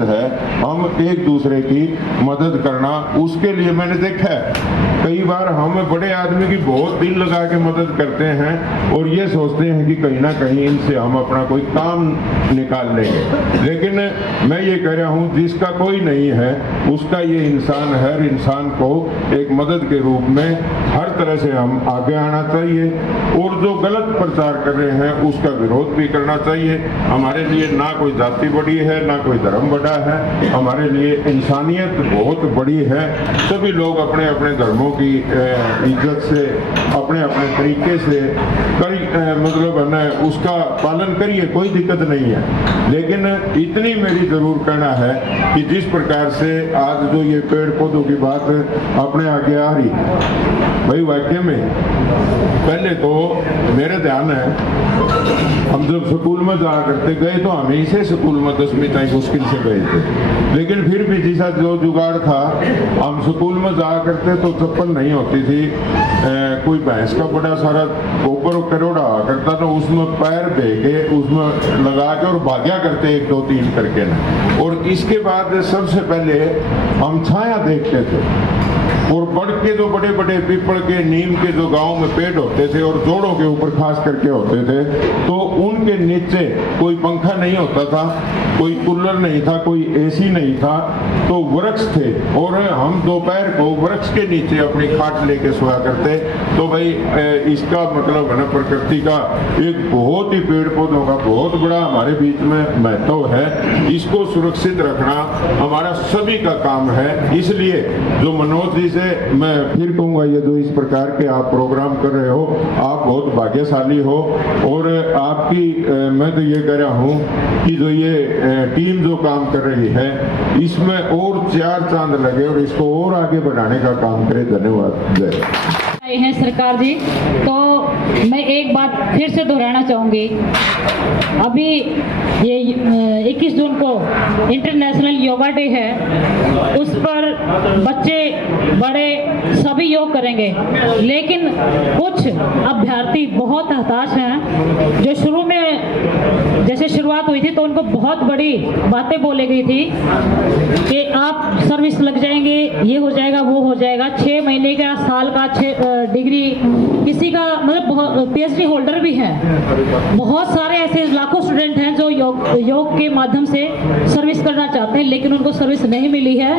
है हम एक दूसरे की मदद करना। उसके लिए मैंने देखा है कई बार हम बड़े आदमी की बहुत दिल लगा के मदद करते हैं और ये सोचते हैं कि कहीं ना कहीं इनसे हम अपना कोई काम निकाल लेंगे, लेकिन मैं ये कह रहा हूँ जिसका कोई नहीं है उसका ये इंसान, हर इंसान को एक मदद के रूप में हर तरह से हम आगे आना चाहिए और जो गलत प्रचार कर रहे हैं उसका विरोध भी करना चाहिए। हमारे लिए ना कोई जाति बड़ी है ना कोई धर्म बड़ा है, हमारे लिए इंसानियत बहुत बड़ी है। सभी लोग अपने अपने धर्मों की इज्जत से अपने अपने तरीके से मतलब है ना उसका पालन करिए, कोई दिक्कत नहीं है। लेकिन इतनी मेरी जरूर कहना है कि जिस प्रकार से आज जो ये पेड़ पौधों की बात अपने आगे आ रही है, भाई वाक्य में पहले तो मेरे ध्यान है हम जब स्कूल में जा करते गए तो हमेशा स्कूल में 10वीं तक मुश्किल से गए थे, लेकिन फिर भी जैसा जो जुगाड़ था हम स्कूल में जा करते तो चप्पल नहीं होती थी, कोई भैंस का बड़ा सारा गोबर करोड़ा करता तो उसमें पैर भेगे उसमें लगा के और भाग्या करते 1 2 3 करके ना। और इसके बाद सबसे पहले हम छाया देखते थे और बढ़ के जो बड़े बड़े पीपल के नीम के जो गांव में पेड़ होते थे और जोड़ों के ऊपर खास करके होते थे तो उनके नीचे कोई पंखा नहीं होता था, कोई कूलर नहीं था, कोई एसी नहीं था, तो वृक्ष थे और हम दोपहर को वृक्ष के नीचे अपनी खाट लेके सोया करते। तो भाई इसका मतलब है ना प्रकृति का एक बहुत ही पेड़ पौधों का बहुत बड़ा हमारे बीच में महत्व है, इसको सुरक्षित रखना हमारा सभी का काम है। इसलिए जो मनोज जी से मैं फिर कहूँगा ये जो इस प्रकार के आप प्रोग्राम कर रहे हो आप बहुत भाग्यशाली हो और आपकी मैं तो ये कह रहा हूँ कि जो ये टीम जो काम कर रही है इसमें और 4 चांद लगे और इसको और आगे बढ़ाने का काम करे। धन्यवाद। जय है सरकार जी। तो मैं एक बात फिर से दोहराना चाहूँगी, अभी ये 21 जून को इंटरनेशनल योगा डे है, उस पर बच्चे बड़े सभी योग करेंगे, लेकिन कुछ अभ्यर्थी बहुत हताश हैं जो शुरू में जैसे शुरुआत हुई थी तो उनको बहुत बड़ी बातें बोली गई थी कि आप सर्विस लग जाएंगे, ये हो जाएगा वो हो जाएगा, 6 महीने का साल का 6 डिग्री, किसी का मतलब PhD होल्डर भी हैं। बहुत सारे ऐसे लाखों स्टूडेंट हैं जो योग के माध्यम से सर्विस करना चाहते हैं लेकिन उनको सर्विस नहीं मिली है।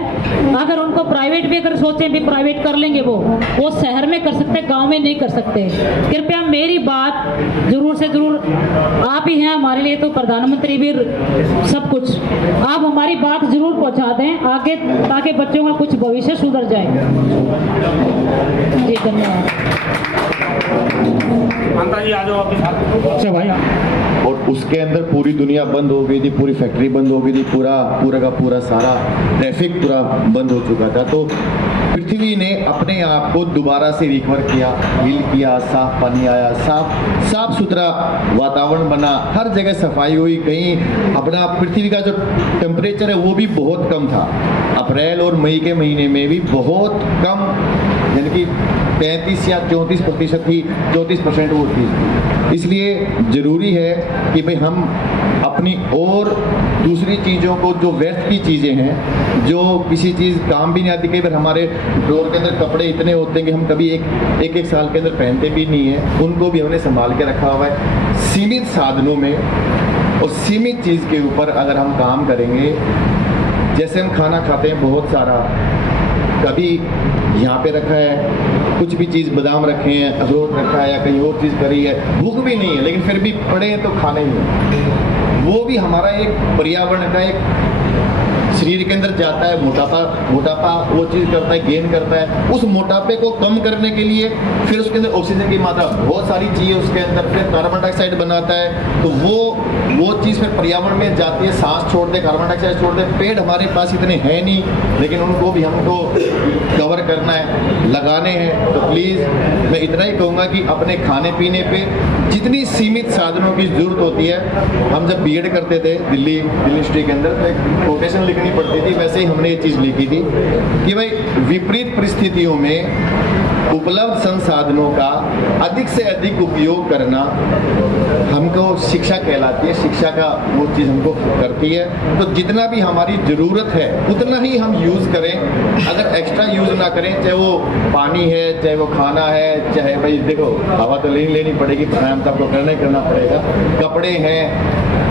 अगर उनको प्राइवेट भी अगर सोचें भी प्राइवेट कर लेंगे वो शहर में कर सकते, गांव में नहीं कर सकते। कृपया मेरी बात जरूर से जरूर, आप ही हैं हमारे लिए तो प्रधानमंत्री भी सब कुछ, आप हमारी बात जरूर पहुंचा दें आगे ताकि बच्चों का कुछ भविष्य सुधर जाए। जी धन्यवाद। जी आ जाओ अच्छा भाई। और उसके अंदर पूरी दुनिया बंद हो गई थी, पूरी फैक्ट्री बंद हो गई थी, पूरा का पूरा सारा ट्रैफिक पूरा बंद हो चुका था। तो पृथ्वी ने अपने आप को दोबारा से रिकवर किया, हील किया, साफ पानी आया, साफ सुथरा वातावरण बना, हर जगह सफाई हुई। कहीं अपना पृथ्वी का जो टेम्परेचर है वो भी बहुत कम था, अप्रैल और मई के महीने में भी बहुत कम, यानी कि 35 या 34% ही 34% वो थी। इसलिए ज़रूरी है कि भाई हम अपनी और दूसरी चीज़ों को, जो व्यर्थ की चीज़ें हैं जो किसी चीज़ काम भी नहीं आती, कई बार हमारे ड्रॉर के अंदर कपड़े इतने होते हैं कि हम कभी एक साल के अंदर पहनते भी नहीं हैं, उनको भी हमने संभाल के रखा हुआ है। सीमित साधनों में और सीमित चीज़ के ऊपर अगर हम काम करेंगे, जैसे हम खाना खाते हैं बहुत सारा, कभी यहाँ पे रखा है कुछ भी चीज़, बादाम रखे हैं, अखरोट रखा है या कहीं और चीज़ करी है, भूख भी नहीं है लेकिन फिर भी पड़े हैं तो खाने ही है। वो भी हमारा एक पर्यावरण का एक शरीर के अंदर जाता है, मोटापा वो चीज़ करता है, गेन करता है। उस मोटापे को कम करने के लिए फिर उसके अंदर ऑक्सीजन की मात्रा बहुत सारी चाहिए, उसके अंदर फिर कार्बन डाइऑक्साइड बनाता है, तो वो चीज़ फिर पर्यावरण में जाती है, सांस छोड़ दे, कार्बन डाइऑक्साइड छोड़ दे। पेड़ हमारे पास इतने हैं नहीं, लेकिन उनको भी हमको कवर करना है, लगाने हैं। तो प्लीज़ मैं इतना ही कहूँगा कि अपने खाने पीने पे जितनी सीमित साधनों की जरूरत होती है, हम जब BEd करते थे दिल्ली यूनिवर्सिटी के अंदर तो एक कोटेशन लिखनी पड़ती थी, वैसे ही हमने ये चीज़ लिखी थी कि भाई विपरीत परिस्थितियों में उपलब्ध संसाधनों का अधिक से अधिक उपयोग करना हमको शिक्षा कहलाती है, शिक्षा का वो चीज़ हमको करती है। तो जितना भी हमारी ज़रूरत है उतना ही हम यूज़ करें, अगर एक्स्ट्रा यूज़ ना करें, चाहे वो पानी है, चाहे वो खाना है, चाहे भाई देखो हवा तो लेनी पड़ेगी, प्राणायाम तो आपको करना पड़ेगा, कपड़े हैं,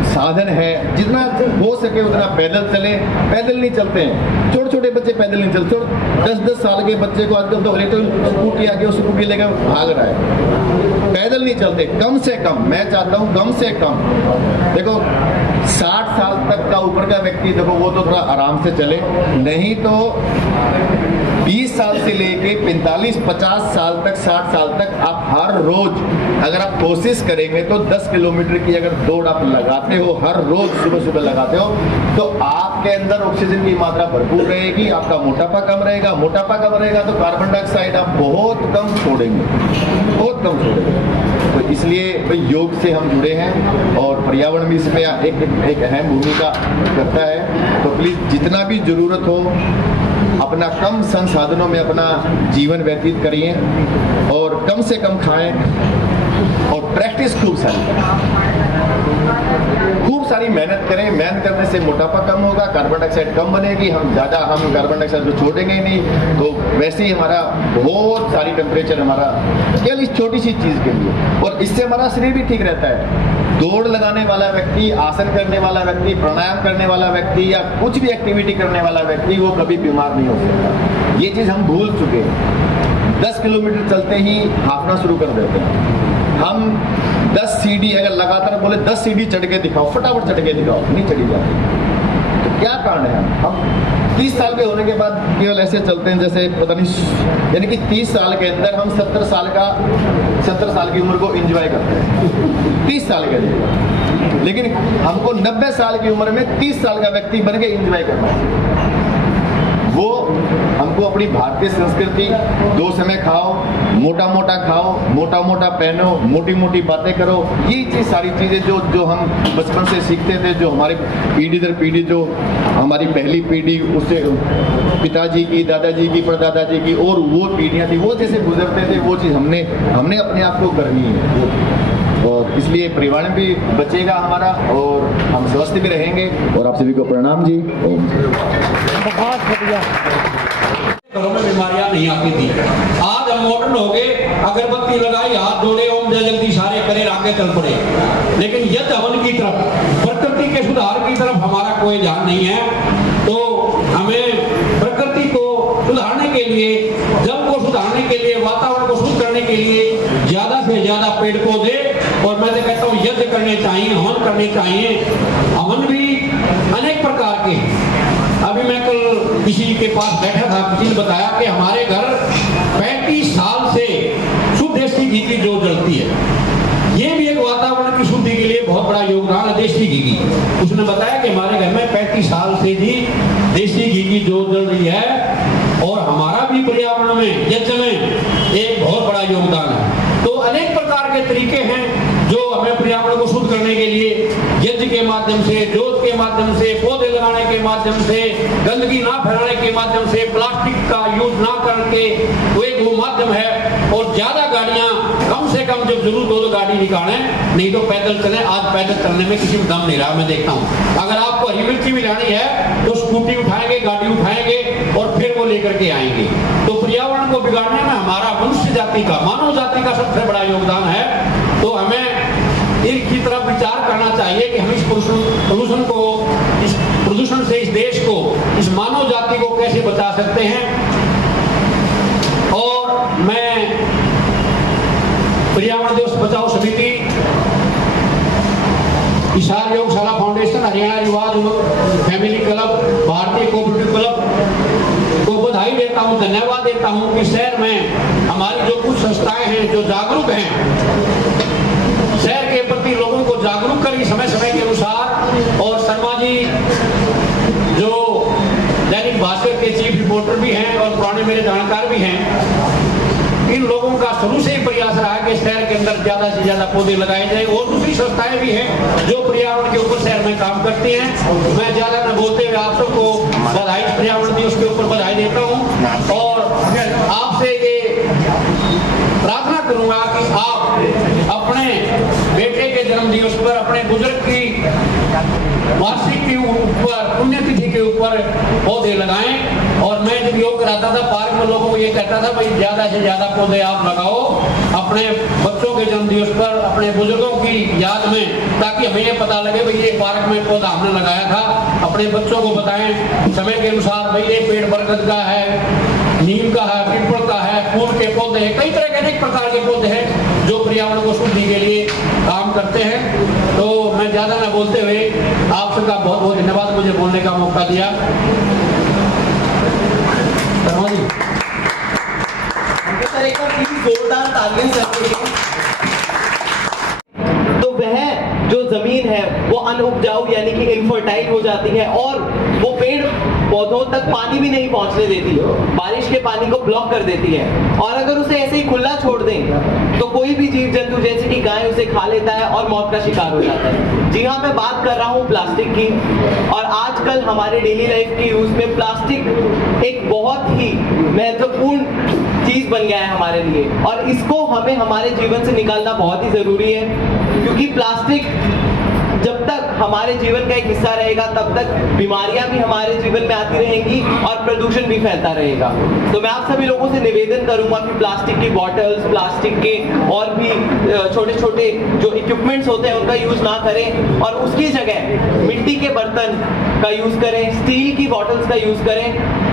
साधन है, जितना हो सके उतना पैदल चलें। पैदल नहीं चलते हैं, छोटे छोटे बच्चे पैदल नहीं चलते, 10-10 साल के बच्चे को आजकल तो इलेक्ट्रिक स्कूटी आके उस स्कूटी लेकर भाग रहा है, पैदल नहीं चलते। कम से कम मैं चाहता हूँ कम से कम देखो 60 साल तक का ऊपर का व्यक्ति देखो वो तो थोड़ा आराम से चले, नहीं तो 20 साल से लेके 45-50 साल तक 60 साल तक आप हर रोज अगर आप कोशिश करेंगे तो 10 किलोमीटर की अगर दौड़ आप लगाते हो, हर रोज सुबह सुबह लगाते हो, तो आपके अंदर ऑक्सीजन की मात्रा भरपूर रहेगी, आपका मोटापा कम रहेगा। मोटापा कम रहेगा तो कार्बन डाइऑक्साइड आप बहुत कम छोड़ेंगे, बहुत कम छोड़ेंगे। तो इसलिए भाई योग से हम जुड़े हैं और पर्यावरण भी इसमें एक अहम भूमिका करता है। तो प्लीज जितना भी जरूरत हो अपना कम संसाधनों में अपना जीवन व्यतीत करिए और कम से कम खाएं और प्रैक्टिस खूब सारी मेहनत करें। मेहनत करने से मोटापा कम होगा, कार्बन डाइऑक्साइड कम बनेगी, हम कार्बन डाइऑक्साइड को छोड़ेंगे ही नहीं, तो वैसे ही हमारा बहुत सारी टेम्परेचर हमारा केवल इस छोटी सी चीज के लिए, और इससे हमारा शरीर भी ठीक रहता है। दौड़ लगाने वाला व्यक्ति, आसन करने वाला व्यक्ति, प्राणायाम करने वाला व्यक्ति या कुछ भी एक्टिविटी करने वाला व्यक्ति वो कभी बीमार नहीं हो सकता। ये चीज हम भूल चुके हैं। 10 किलोमीटर चलते ही हाफना शुरू कर देते हैं। हम 10 सीढ़ी अगर लगातार बोले 10 सीढ़ी चढ़ के दिखाओ, फटाफट चढ़ के दिखाओ, नहीं चढ़ी जाती। तो क्या कारण है? हम 30 साल के होने के बाद केवल ऐसे चलते हैं जैसे पता नहीं, यानी कि 30 साल के अंदर हम 70 साल की उम्र को एंजॉय करते हैं 30 साल के अंदर, लेकिन हमको 90 साल की उम्र में 30 साल का व्यक्ति बन के एंजॉय करना है। वो हमको अपनी भारतीय संस्कृति, 2 समय खाओ, मोटा मोटा खाओ, मोटा मोटा पहनो, मोटी मोटी बातें करो, ये चीज सारी चीजें जो हम बचपन से सीखते थे, जो हमारी पीढ़ी दर पीढ़ी, जो हमारी पहली पीढ़ी उससे पिताजी की, दादाजी की, परदादाजी की और वो पीढ़ियां थी, वो जैसे गुजरते थे वो चीज हमने अपने आप को करनी है। और इसलिए परिवार भी बचेगा हमारा और हम स्वस्थ भी रहेंगे। और आप सभी को प्रणाम जी। बहुत बढ़िया। घरों में बीमारियां नहीं आती थी। आज हम मॉडर्न हो गए, अगरबत्ती लगाई, हाथ जोड़े, ओम जय जगदीश सारे करे, आगे चल पड़े। लेकिन यज्ञ हवन की तरफ, प्रकृति के सुधार की तरफ हमारा कोई ध्यान नहीं है। तो हमें प्रकृति को सुधारने के लिए, जल को सुधारने के लिए, वातावरण को शुद्ध करने के लिए ज्यादा से ज्यादा पेड़ पौधे, और मैं तो कहता हूँ यज्ञ करने चाहिए, हवन करने चाहिए। हवन भी अनेक प्रकार के। अभी मैं कल किसी के पास बैठा था, किसी ने बताया कि हमारे घर 35 साल से शुद्ध देसी घी की जोत जलती है। ये भी एक वातावरण की शुद्धि के लिए बहुत बड़ा योगदान है देसी घी की। उसने बताया कि हमारे घर में 35 साल से भी देसी घी की जोत जल रही है और हमारा भी पर्यावरण में, यज्ञ में एक बहुत बड़ा योगदान है। तो अनेक प्रकार के तरीके हैं जो हमें पर्यावरण को शुद्ध करने के लिए यज्ञ के माध्यम से, जोत के माध्यम से, पौधे लगाने के माध्यम से, गंदगी ना फैलाने के माध्यम से, प्लास्टिक का यूज ना करके वो एक वो माध्यम है। और ज्यादा गाड़ियां कम से कम जब जरूरत हो तो गाड़ी निकालें, नहीं तो पैदल चलें। आज पैदल चलने में किसी को दम नहीं रहा, मैं देखता हूँ। अगर आपको हरी मिर्ची भी लानी है तो स्कूटी उठाएंगे, गाड़ी उठाएंगे और फिर वो लेकर के आएंगे। तो पर्यावरण को बिगाड़ने में हमारा मनुष्य जाति का, मानव जाति का सबसे बड़ा योगदान है। तो हमें इनकी तरफ विचार करना चाहिए कि हम इस प्रदूषण को, इस प्रदूषण से इस देश को, इस मानव जाति को कैसे बचा सकते हैं। और मैं पर्यावरण दिवस बचाओ समिति, इशार योगशाला फाउंडेशन, हरियाणा युवा फैमिली क्लब, भारतीय कोऑपरेटिव क्लब को बधाई देता हूं, धन्यवाद देता हूं कि शहर में हमारी जो कुछ संस्थाएं हैं जो जागरूक हैं, शहर के प्रति लोगों को जागरूक करी समय समय के अनुसार। और शर्मा जी जो दैनिक भास्कर के चीफ रिपोर्टर भी हैं और पुराने मेरे जानकार भी हैं, इन लोगों का शुरू से ही प्रयास रहा है कि शहर के अंदर ज्यादा से ज्यादा पौधे लगाए जाए। और दूसरी संस्थाएं भी हैं जो पर्यावरण के ऊपर शहर में काम करती हैं। मैं ज्यादा न बोलते हुए आप सबको बधाई, पर्यावरण दिवस के ऊपर बधाई देता हूँ। और आपसे ये प्रार्थना करूंगा कि आप अपने बेटे के जन्म दिवस पर, अपने बुजुर्ग की वार्षिक के ऊपर, पुण्यतिथि के ऊपर पौधे लगाएं। और मैं जब योग कराता था पार्क में, लोगों को ये कहता था भाई ज्यादा से ज्यादा पौधे आप लगाओ अपने बच्चों के जन्म दिवस पर, अपने बुजुर्गों की याद में, ताकि हमें ये पता लगे भाई ये पार्क में पौधा हमने लगाया था। अपने बच्चों को बताएं समय के अनुसार भाई ये पेड़ बरगद का है, नीम का है, पीपल का है, फूल के पौधे हैं, कई तरह के अनेक प्रकार के पौधे हैं जो पर्यावरण को शुद्धि के लिए काम करते हैं। तो मैं ज्यादा न बोलते हुए आप सबका बहुत बहुत धन्यवाद, मुझे बोलने का मौका दिया। सर एक बार जोरदार तालियां चाहिए। तो वह जो जमीन है वो अनउपजाऊ यानी कि इनफर्टाइल हो जाती है और वो पेड़ पौधों तक पानी भी नहीं पहुंचने देती, बारिश के पानी को ब्लॉक कर देती है। और अगर उसे ऐसे ही खुला छोड़ दें तो कोई भी जीव जंतु जैसे कि गाय उसे खा लेता है और मौत का शिकार हो जाता है। जी हाँ, मैं बात कर रहा हूँ प्लास्टिक की। और आजकल हमारे डेली लाइफ के यूज में प्लास्टिक एक बहुत ही महत्वपूर्ण चीज बन गया है हमारे लिए, और इसको हमें हमारे जीवन से निकालना बहुत ही जरूरी है, क्योंकि प्लास्टिक जब तक हमारे जीवन का एक हिस्सा रहेगा तब तक बीमारियां भी हमारे जीवन में आती रहेंगी और प्रदूषण भी फैलता रहेगा। तो मैं आप सभी लोगों से निवेदन करूंगा कि प्लास्टिक की बॉटल्स, प्लास्टिक के और भी छोटे छोटे जो इक्विपमेंट्स होते हैं उनका यूज ना करें और उसकी जगह मिट्टी के बर्तन का यूज करें, स्टील की बॉटल्स का यूज करें,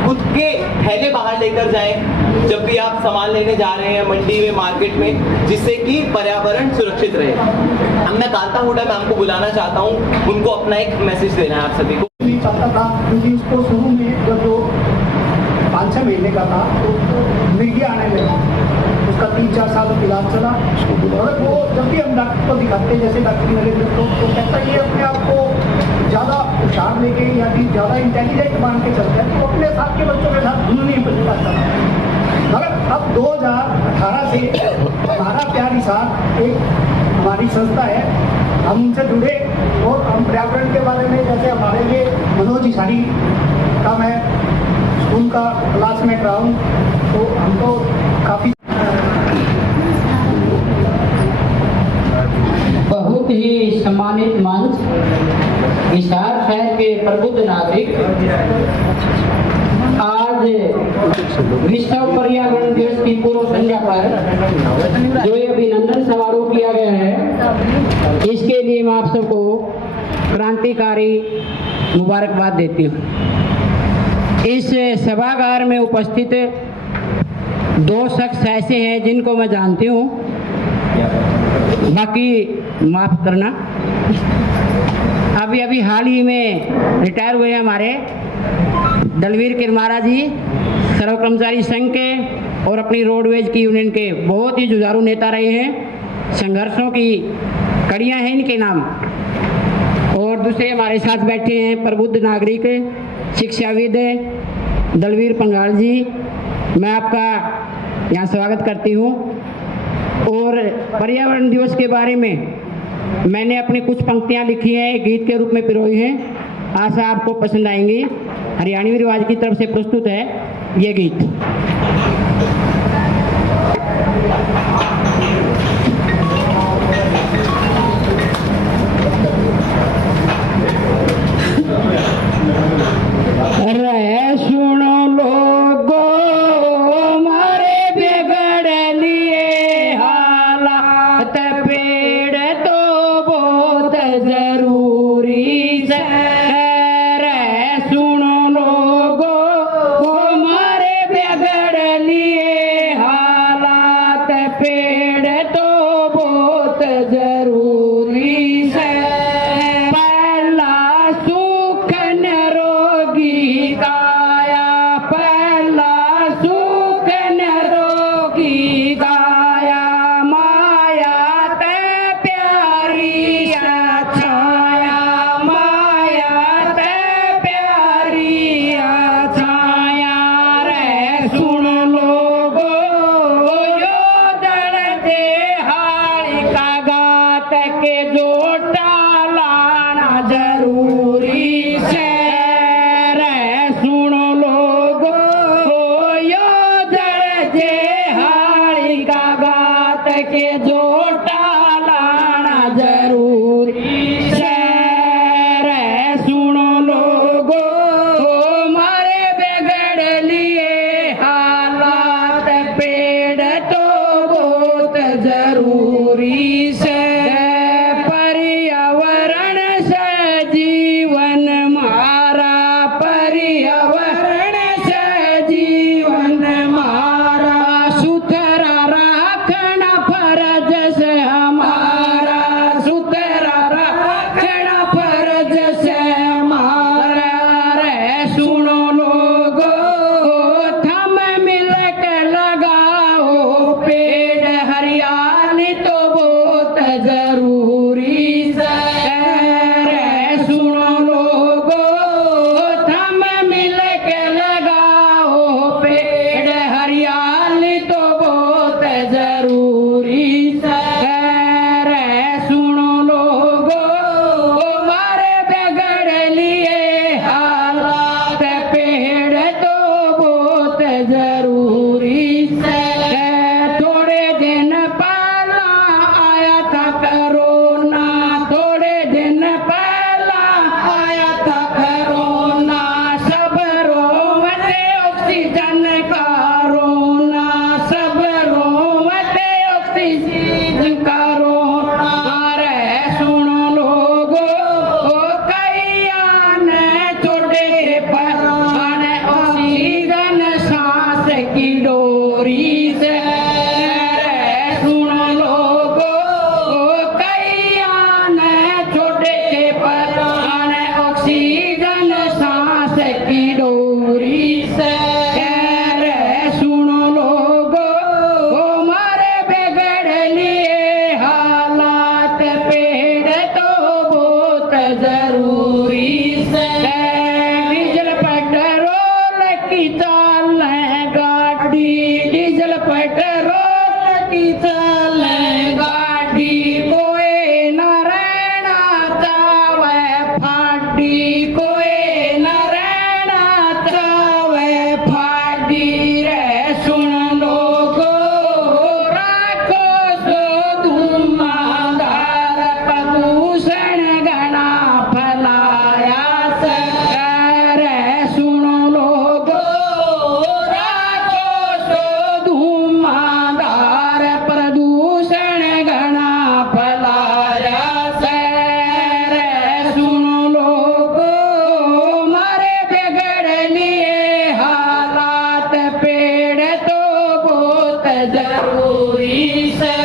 खुद के थैले बाहर लेकर जाएं जब भी आप सामान लेने जा रहे हैं मंडी में, मार्केट में, जिससे कि पर्यावरण सुरक्षित रहे। अब मैं कांता हुडा मैम को बुलाना चाहता हूँ, उनको अपना एक मैसेज देना है आप सभी को। नहीं चाहता था क्योंकि उसको शुरू में जब वो 5-6 महीने का था तो मिर्गी आने लगा, उसका 3-4 साल इलाज चला। और वो जब भी हम डॉक्टर को दिखाते, जैसे डॉक्टर नरेंद्र तो कहता है ये अपने आप को ज़्यादा होशियार लेके या फिर ज़्यादा इंटेलिजेंट मान के चलता है, तो अपने साथ के बच्चों के साथ घुल नहीं बन पाता। मगर अब 2018 से हमारा प्यारी साथ एक हमारी संस्था है, हम उनसे जुड़े और हम पर्यावरण के बारे में, जैसे हमारे लिए मनोज ईसारी का मैं स्कूल का क्लासमेट रहा हूँ, तो हमको काफ़ी बहुत ही सम्मानित मंच, हिसार शहर के प्रबुद्ध नागरिक, आज विश्व पर्यावरण दिवस की पूर्व संध्या पर जो ये अभिनंदन समारोह किया गया है, इसके लिए मैं आप सबको क्रांतिकारी मुबारकबाद देती हूँ। इस सभागार में उपस्थित 2 शख्स ऐसे हैं जिनको मैं जानती हूँ, बाकी माफ करना। अभी हाल ही में रिटायर हुए हमारे दलवीर किरमारा जी, सर्व कर्मचारी संघ के और अपनी रोडवेज की यूनियन के बहुत ही जुझारू नेता रहे हैं। संघर्षों की कड़ियां हैं इनके नाम। और दूसरे हमारे साथ बैठे हैं प्रबुद्ध नागरिक, शिक्षाविद दलवीर पंगाल जी, मैं आपका यहाँ स्वागत करती हूँ। और पर्यावरण दिवस के बारे में मैंने अपनी कुछ पंक्तियाँ लिखी हैं, गीत के रूप में पिरोई हैं, आशा आपको पसंद आएंगी। हरियाणवी रिवाज की तरफ से प्रस्तुत है ये गीत। अरे सुनो लोगो मारे बिगड़ लिए हालात, पेड़ तो बहुत जरूरी है। रे सुनो लोगो मारे बिगड़ लिए हालात, पेड़ तो पर्यावरण से जीवन मारा सुथरा रखना फर्ज से हमारा सुथरा रखना फर्ज से हमारा रे सुनो लोगो थम मिल के लगाओ पेड़ हरियाली तो बहुत जरूरी है सुनो लोगो थम मिल के लगाओ पेड़ हरियाली तो बहुत जरूरी है सुनो लोगो मारे बिगड़ लिए हालात पेड़ तो बहुत जरूरी है थोड़े दिन पहला आया था कोरोना थोड़े दिन पहला आया था कोरोना सब रोवते ऑक्सीजन का रोना सब रोवते ऑक्सीजन का रोना रे सुनो लोगो कई आने छोटे पर आने ऑक्सीजन सांस की डोरी से रे सुनो लोगो कई आने छोटे पर आने ऑक्सीजन सांस की डोरी से रे सुनो लोगो मारे बिगड़ लिए हालात पेड़ तो बहुत जरूरी है डीजल पेट्रोल की चाल है गाड़ी डीजल पेट्रोल की चाल है गाड़ी कोई न रहना चावे फाड़ी कोई न रहना चावे फाड़ी रे सुन लोगो राखो सो धुआंधार प्रदूषण घना फैलाया रे सुनो लोगो राखो सो धुआंधार प्रदूषण घना फैलाया रे सुनो लोगो मारे बिगड़ लिए हालात पेड़ तो बहुत जरूरी है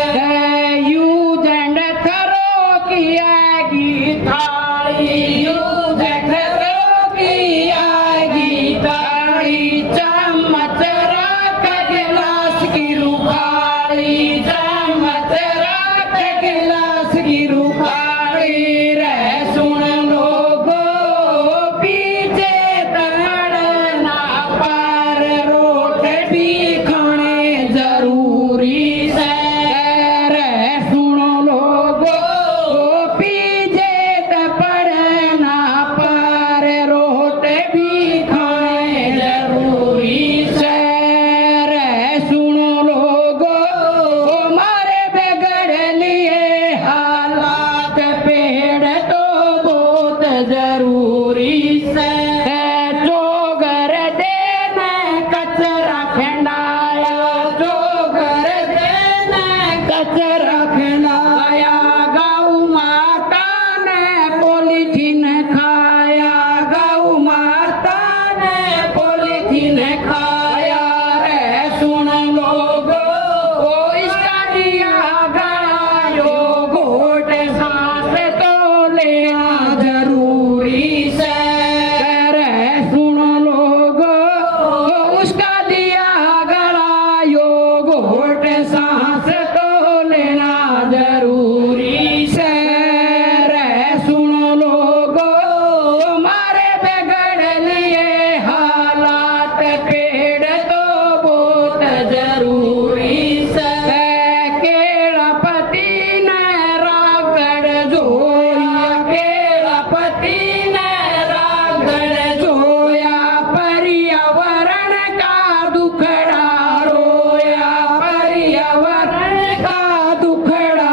यूज एंड थ्रो की आएगी थाली यूज एंड थ्रो की आएगी थाली चम्मच रख गिलास की रुखाड़ी चम्मच रख गिलास की रुखाड़ी रे सुन लोगो पीछे तड़ना पर रोट भी खाने जरूरी है रे सुनो लोगो पीछे पड़ना पर रोट भी खाने जरूरी है रे सुनो लोगो मारे बिगड़ लिए हालात पेड़ तो बहुत जरूरी है चोगर देने कचरा खंडाया चोगर देने कचरा खंडाया गौ माता ने पॉलीथीन खाया गौ माता ने पॉलीथीन खाया रे सुन लोगो इसका दिया गया योग घोट सांस तो लेना जरूरी है रे सुन लोगो उसका दिया गया योग घोट सांस तो लेना जरूरी है रे सुन लोगो मारे बिगड़ लिए हालात पेड़ तो बहुत जरूरी है केड़ापति ने रागड़ जोया केड़ापति ने रागड़ जोया पर्यावरण का दुखड़ा रोया पर्यावरण का दुखड़ा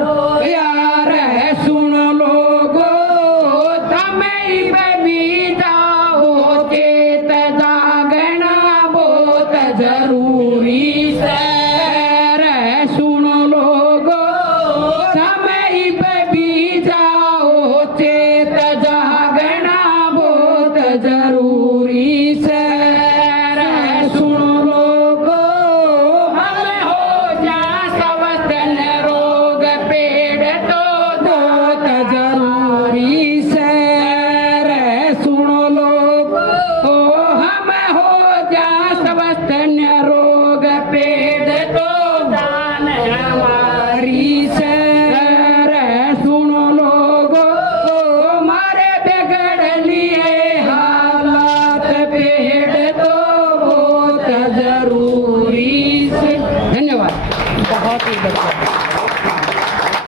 रोया रे सुन लोगो थमे भी जाओ चेत जागना बहुत जरूरी